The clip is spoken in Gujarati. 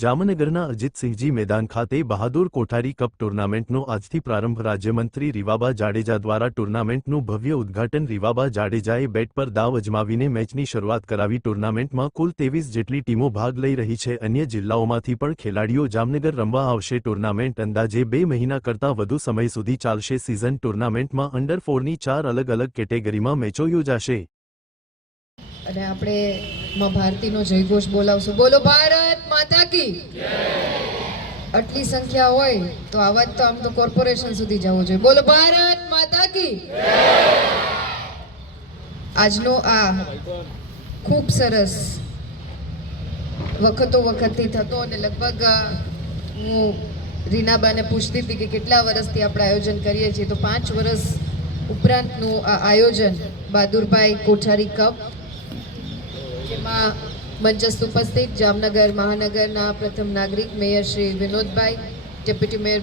જામનગરના અજીતસિંહજી મેદાન ખાતે બહાદુર કોઠારી કપ ટુર્નામેન્ટનો આજથી પ્રારંભ રાજ્યમંત્રી રીવાબા જાડેજા દ્વારા ટુર્નામેન્ટનું ભવ્ય ઉદ્ઘાટન રીવાબા જાડેજાએ બેટ પર દાવ અજમાવીને મેચની શરૂઆત કરાવી ટુર્નામેન્ટમાં કુલ 23 જેટલી ટીમો ભાગ લઈ રહી છે અન્ય જિલ્લાઓમાંથી પણ ખેલાડીઓ જામનગર રમવા આવશે ટુર્નામેન્ટ અંદાજે 2 મહિના કરતાં વધુ સમય સુધી ચાલશે સિઝન ટુર્નામેન્ટમાં અંડર 4ની 4 અલગ અલગ કેટેગરીમાં મેચો યોજાશે અને આપણે માં ભારતીનો જયઘોષ બોલાવશું બોલો ભારત માતા કી જય આટલી સંખ્યા હોય તો આવાજ તો આમ તો કોર્પોરેશન સુધી જવો જોઈએ બોલો ભારત માતા કી જય આજનો આ ખૂબ સરસ વખતથી થતો અને લગભગ હું રીનાબાને પૂછતી હતી કે કેટલા વર્ષથી આપણે આયોજન કરીએ છીએ તો 5 વર્ષ ઉપરાંતનું આ આયોજન બહાદુરભાઈ કોઠારી કપ જેમાં મંચસ્થ ઉપસ્થિત જામનગર મહાનગરના પ્રથમ નાગરિક mayor Shri Vinodbhai, deputy mayor